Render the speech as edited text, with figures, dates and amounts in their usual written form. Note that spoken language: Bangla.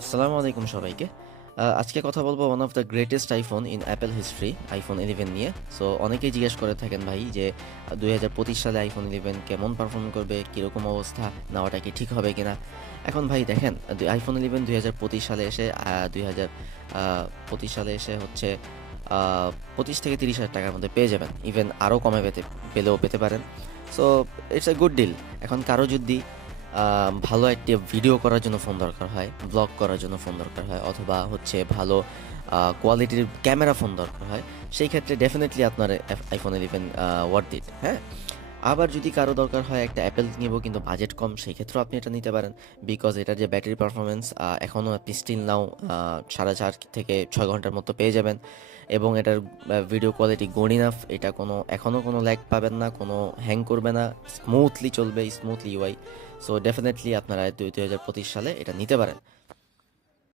আসসালামু আলাইকুম সবাইকে। আজকে কথা বলবো one of the greatest iPhone in Apple history, iPhone 11 নিয়ে। সো অনেকেই জিজ্ঞেস করে থাকেন ভাই যে 2025 সালে আইফোন 11 কেমন পারফর্ম করবে, কীরকম অবস্থা, নেওয়াটা কি ঠিক হবে কিনা। এখন ভাই দেখেন, আইফোন 11 2025 সালে এসে 2025 সালে এসে হচ্ছে 25 থেকে 30 হাজার টাকার মধ্যে পেয়ে যাবেন। ইভেন আরও কমে পেলেও পেতে পারেন। So it's a good deal. এখন কারো যদি ভালো একটি ভিডিও করার জন্য ফোন দরকার হয়, ব্লগ করার জন্য ফোন দরকার হয়, অথবা হচ্ছে ভালো কোয়ালিটির ক্যামেরা ফোন দরকার হয়, সেই ক্ষেত্রে ডেফিনেটলি আপনার আইফোন 11 ওয়ার্থ ইট, হ্যাঁ। আবার যদি কারো দরকার হয় একটা অ্যাপেল নিব কিন্তু বাজেট কম, সেই ক্ষেত্রেও আপনি এটা নিতে পারেন। বিকজ এটার যে ব্যাটারি পারফরমেন্স এখনও আপনি স্টিল নাও 4.5 থেকে 6 ঘন্টার মতো পেয়ে যাবেন, এবং এটার ভিডিও কোয়ালিটি গুড ইনাফ। এটা এখনও কোনো ল্যাগ পাবেন না, কোনো হ্যাং করবে না, স্মুথলি চলবে, স্মুথলি ইউআই। সো ডেফিনেটলি আপনারা 2025 সালে এটা নিতে পারেন।